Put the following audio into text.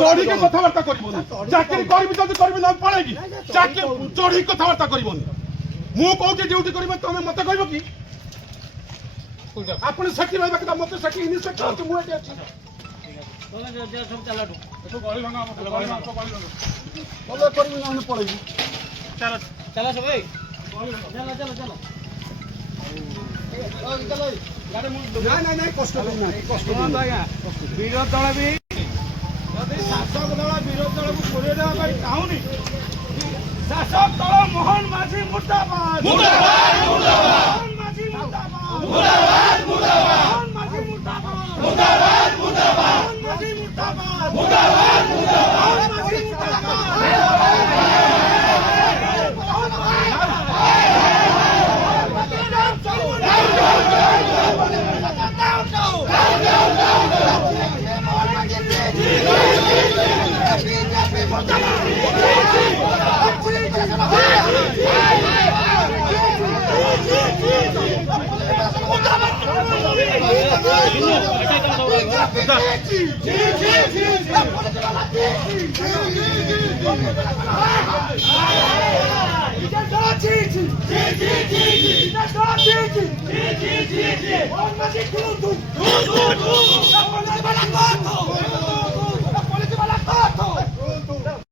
চড়িকে কথাবার্তা করবনি চাকরি করবি যদি করবি না পড়েগি চাকরি চড়ি কথাবার্তা করবনি ମୁଁ କହୁଛି ଡ୍ୟୁଟି କରିବେ ତମେ ମତେ କହିବ କି ଆପଣ ସେଠି ରହିବା କଥା ମତେ ସେଠି ଇନ୍ସପେକ୍ଟର ଅଛି ମୁଁ ଏଠି ଅଛି କରିବି ନା ପଳେଇବି ଚାଲ ସବୁ ନାଇଁ କଷ୍ଟ ବିରୋଧ ଦଳ ବି ଯଦି ଶାସକ ଦଳ ବିରୋଧ ଦଳକୁ କୋରେଇ ଦେବା ପାଇଁ ଚାହୁଁନି শাসক দল মোহন মাঝি মুর্দাবাদ মুর্দাবাদ মুর্দাবাদ মোহন মাঝি মুর্দাবাদ মুর্দাবাদ মুর্দাবাদ মোহন মাঝি মুর্দাবাদ মুর্দাবাদ মুর্দাবাদ মোহন মাঝি মুর্দাবাদ মুর্দাবাদ মুর্দাবাদ মোহন মাঝি